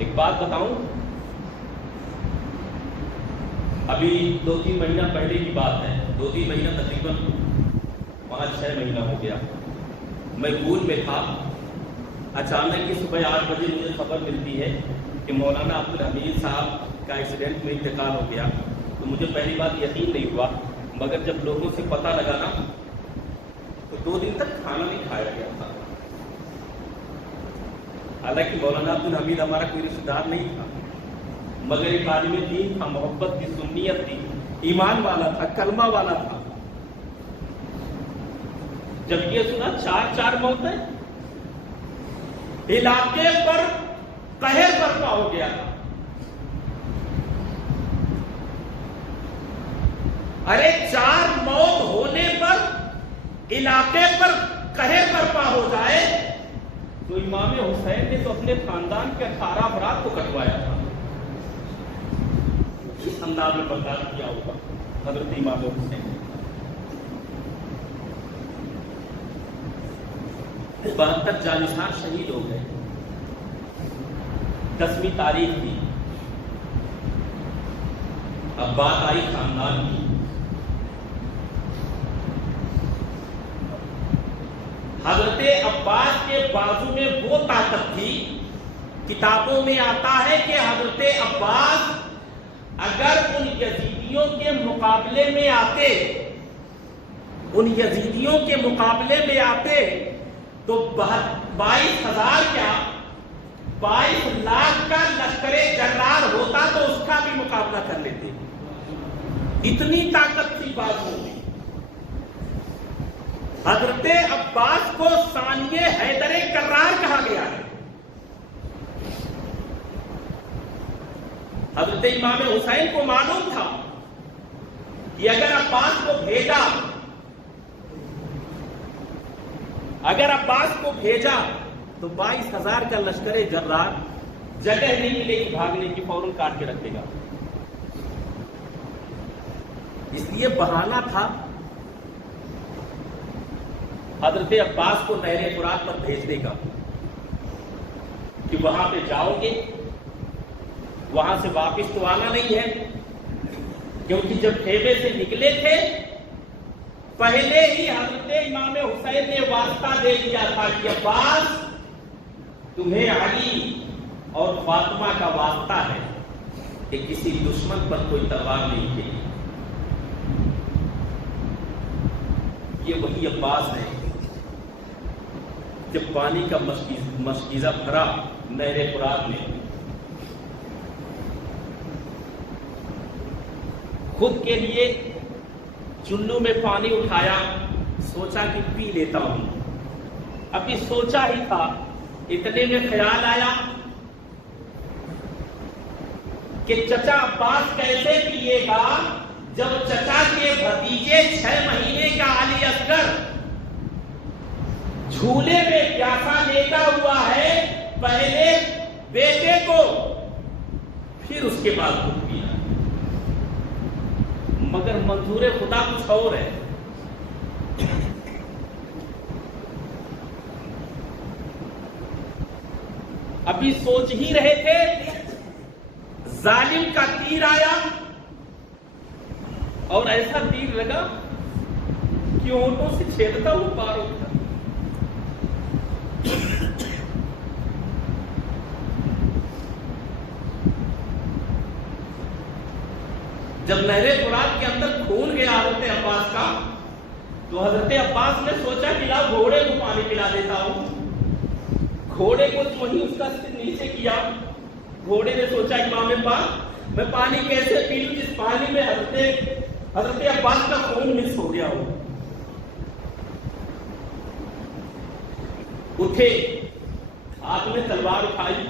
ایک بات بتاؤں، ابھی 2-3 مہینہ پہلے کی بات ہے، 2-3 مہینہ تقریباً 5-6 مہینہ ہو گیا، میں پول میں تھا، اچانک ہی صبح 8 بجے مجھے خبر ملتی ہے کہ مولانا عبدالحمید صاحب کا ایکسیڈنٹ میں انتقال ہو گیا۔ تو مجھے پہلی بات یقین نہیں ہوا، مگر جب لوگوں سے پتہ لگا نا تو 2 دن تک کھانا نہیں کھایا گیا تھا۔ حالانکہ مولانا عبدالحمید ہمارا کوئی رشتہ دار نہیں تھا، مگر ایک عالم دین تھا، محبت کی سنیت تھی، ایمان والا تھا، کلمہ والا تھا۔ جب یہ سنا 4 موتیں، علاقے پر قہر برپا ہو گیا تھا۔ ارے 4 موت ہونے پر علاقے پر قہر برپا ہو جائے تو امام حسین نے تو اپنے خاندان کے 18 افراد کو کٹوایا تھا۔ اس انداز میں برداشت کیا ہوگا حضرت امام حسین نے۔ 72 جانشین شہید ہو گئے۔ 10ویں تاریخ تھی، اب بات آئی خاندان کی۔ حضرت عباس کے بازو میں وہ طاقت تھی، کتابوں میں آتا ہے کہ حضرت عباس اگر ان یزیدیوں کے مقابلے میں آتے تو 22,000 کیا 22 لاکھ کا لشکر جرار ہوتا تو اس کا بھی مقابلہ کر لیتے۔ اتنی طاقت تھی بازو میں۔ حضرت عباس کو ثانیہ حیدر کرار کہا گیا ہے۔ حضرت امام حسین کو معلوم تھا کہ اگر عباس کو بھیجا تو 22,000 کا لشکر جرار جگہ نہیں ملے گی بھاگنے کی، فوراً کاٹ کے رکھے گا۔ اس لیے بہانہ تھا حضرت عباس کو نہر فرات پر بھیجنے کا کہ وہاں پہ جاؤ گے، وہاں سے واپس تو آنا نہیں ہے، کیونکہ جب خیمے سے نکلے تھے پہلے ہی حضرت امام حسین نے واسطہ دے دیا تھا کہ عباس تمہیں علی اور فاطمہ کا واسطہ ہے کہ کسی دشمن پر کوئی تلوار نہیں کھیلی۔ یہ وہی عباس ہے جب پانی کا مشکیزہ بھرا نہر فرات میں، خود کے لیے چلو میں پانی اٹھایا، سوچا کہ پی لیتا ہوں۔ ابھی سوچا ہی تھا، اتنے میں خیال آیا کہ چچا عباس کیسے پیے گا جب چچا کے بھتیجے 6 مہینے کا علی اصغر جھولے میں پیاسا لیٹا ہوا ہے، پہلے بیٹے کو پھر اس کے بعد خود پینا۔ مگر منظور خدا کچھ اور ہے۔ ابھی سوچ ہی رہے تھے، ظالم کا تیر آیا اور ایسا تیر لگا کہ اونٹوں سے چھیدتا ہوا پار ہوتا۔ جب نہر فرات کے اندر کھول گیا حضرت عباس کا تو حضرت عباس نے سوچا کہ لاؤ گھوڑے کو پانی پلا دیتا ہوں۔ گھوڑے کو وہیں اس کا سر نیچے کیا۔ گھوڑے نے سوچا امام پاک میں پانی کیسے پی لوں جس پانی میں حضرت عباس کا خون مکس ہو گیا ہو۔ اٹھے، ہاتھ میں تلوار اٹھائی،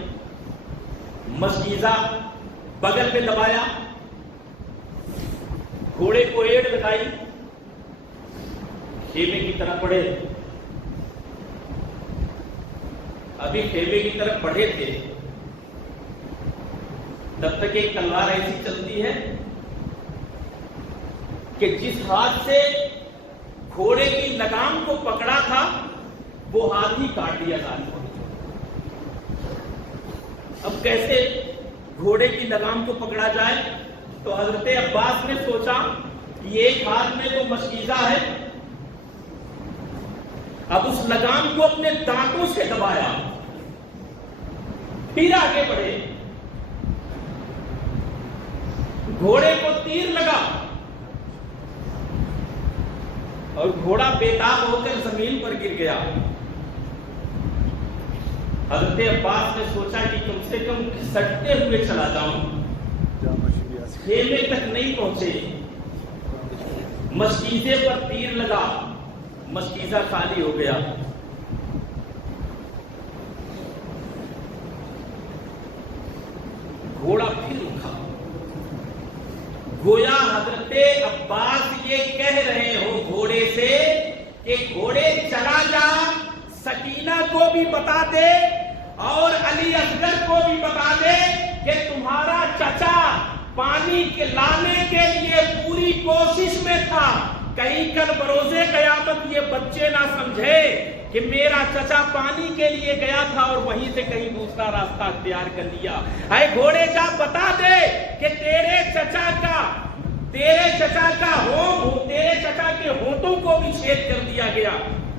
مشکیزہ بغل میں دبایا، گھوڑے کو ایڑ لگائی، خیمے کی طرف بڑھے۔ ابھی خیمے کی طرف بڑھے تھے تب تک ایک تلوار ایسی چلتی ہے کہ جس ہاتھ سے گھوڑے کی لگام کو پکڑا تھا وہ ہاتھ ہی کاٹ دیا ظالم۔ اب کیسے گھوڑے کی لگام کو پکڑا جائے؟ تو حضرت عباس نے سوچا کہ ایک ہاتھ میں تو مشکیزہ ہے، اب اس لگام کو اپنے دانتوں سے دبایا، پھر آگے بڑھے، گھوڑے کو تیر لگا اور گھوڑا بےتاب ہو کر زمین پر گر گیا۔ حضرت عباس نے سوچا کہ کم سے کم سٹتے ہوئے چلا جاؤں، خیمے تک نہیں پہنچے، مشکیزے پر تیر لگا، مشکیزہ خالی ہو گیا۔ گھوڑا پھر رکا، گویا حضرت عباس یہ کہہ رہے ہو گھوڑے سے کہ گھوڑے چلا جا، سکینہ کو بھی بتا دے اور علی اصغر کو بھی بتا دے کہ تمہارا چچا پانی کے لانے کے لیے پوری کوشش میں تھا، کہیں کل بروز قیامت یہ بچے نہ سمجھے کہ میرا چچا پانی کے لیے گیا تھا اور وہیں سے کہیں دوسرا راستہ اختیار کر لیا۔ اے گھوڑے جا بتا دے کہ تیرے چچا کے ہونٹوں کو بھی چھید کر دیا گیا،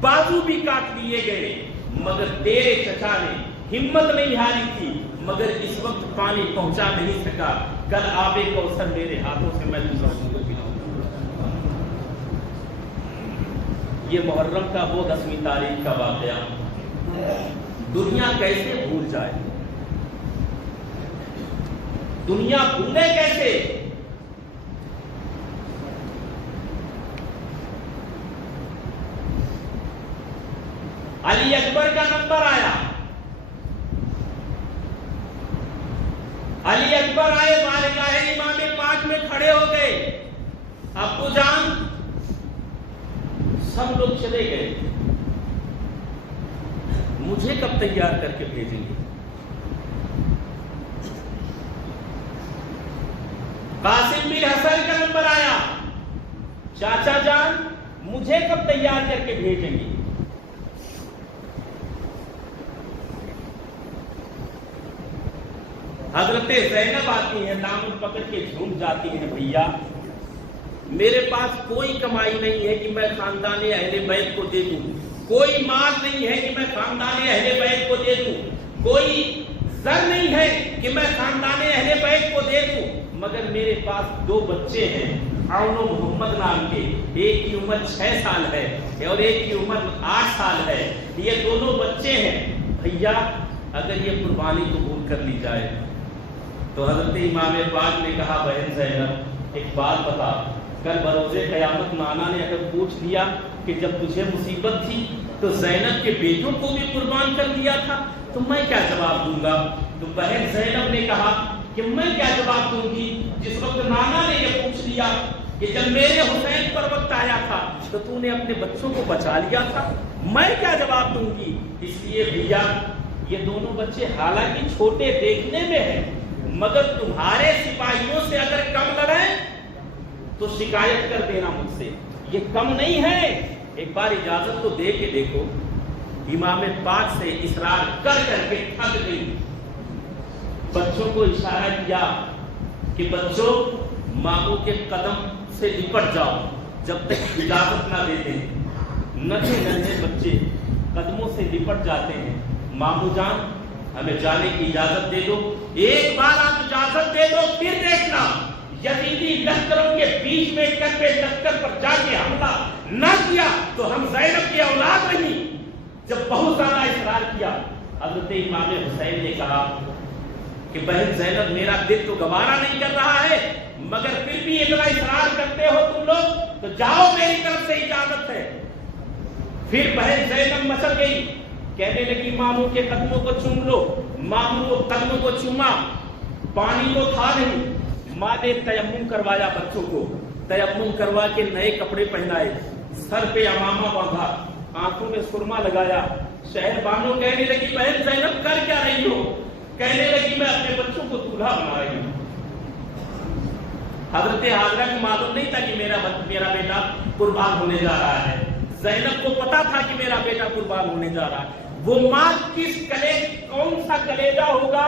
بازو بھی کاٹ دیے گئے، مگر تیرے چچا نے ہمت نہیں ہاری تھی، مگر اس وقت پانی پہنچا نہیں سکا، کل آب کوثر میرے ہاتھوں سے میں دوسروں کو پلاؤں گا۔ یہ محرم کا وہ 10ویں تاریخ کا واقعہ دنیا کیسے بھول جائے، دنیا بھولے کیسے؟ علی اکبر کا نمبر آیا، علی اکبر آئے، بارگاہ امام پاک میں کھڑے ہو گئے، ابو جان، سب لوگ چلے گئے، مجھے کب تیار کر کے بھیجیں گے؟ قاسم بن حسن کا نمبر آیا، چاچا جان مجھے کب تیار کر کے بھیجیں گے؟ حضرت زینب آتی ہیں، دامن پکڑ کے جھوم جاتی ہیں، بھیا میرے پاس کوئی کمائی نہیں ہے کہ میں خاندان اہل بیت کو دے دوں، کوئی مال نہیں ہے کہ میں خاندان اہل بیت کو دے دوں، کوئی زر نہیں ہے کہ میں خاندان اہل بیت کو دے دوں، مگر میرے پاس 2 بچے ہیں، عون و محمد نام کے، ایک کی عمر 6 سال ہے اور ایک کی عمر 8 سال ہے، یہ دونوں بچے ہیں، بھیا اگر یہ قربانی قبول کر لی جائے۔ تو حضرت امام پاک نے کہا، بہن زینب ایک بات بتا، کل بروز قیامت نانا نے اگر پوچھ لیا کہ جب تجھے مصیبت تھی تو زینب کے بیٹوں کو بھی قربان کر دیا تھا تو میں کیا جواب دوں گا؟ تو بہن زینب نے کہا کہ میں کیا جواب دوں گی، جس وقت نانا نے یہ پوچھ لیا کہ جب میرے حسین پر وقت آیا تھا تو تو نے اپنے بچوں کو بچا لیا تھا، میں کیا جواب دوں گی؟ اس لیے بھیا یہ دونوں بچے حالانکہ چھوٹے دیکھنے میں ہیں، مگر تمہارے سپاہیوں سے اگر کم لڑیں تو شکایت کر دینا مجھ سے، یہ کم نہیں ہے، ایک بار اجازت تو دے کے دیکھو۔ امام پاک سے اصرار کر کر کے تھک گئی، بچوں کو اشارہ کیا کہ بچوں ماموں کے قدم سے لپٹ جاؤ جب تک اجازت نہ دیتے ہیں۔ ننھے ننھے بچے قدموں سے لپٹ جاتے ہیں، ماموں جان ہمیں جانے کی اجازت دے دو، ایک بار آپ اجازت دے دو پھر دیکھنا یزیدی لشکروں کے بیچ میں کلبے لشکر پر جا کے حملہ نہ کیا تو ہم زینب کی اولاد نہیں۔ جب بہت زیادہ اصرار کیا، حضرت امام حسین نے کہا کہ بہن زینب میرا دل تو گوارا نہیں کر رہا ہے، مگر پھر بھی اتنا اصرار کرتے ہو تم لوگ تو جاؤ، میری طرف سے اجازت ہے۔ پھر بہن زینب مچل گئی، کہنے لگی ماموں کے قدموں کو چوم لو، ماموں کو قدموں کو چوما، پانی تو تھا نہیں، ماں نے تیمم کروایا، بچوں کو تیمم کروا کے نئے کپڑے پہنائے، سر پہ امامہ باندھا، آنکھوں میں سرما لگایا، شہر بانو کہنے لگی بہن زینب کر کیا رہی ہو؟ کہنے لگی میں اپنے بچوں کو دولہا بنا رہی ہوں۔ حضرت حاضرہ کو معلوم نہیں تھا کہ میرا بیٹا قربان ہونے جا رہا ہے، زینب کو پتا تھا کہ میرا بیٹا قربان ہونے جا رہا ہے۔ وہ ماں کون سا کلیجہ ہوگا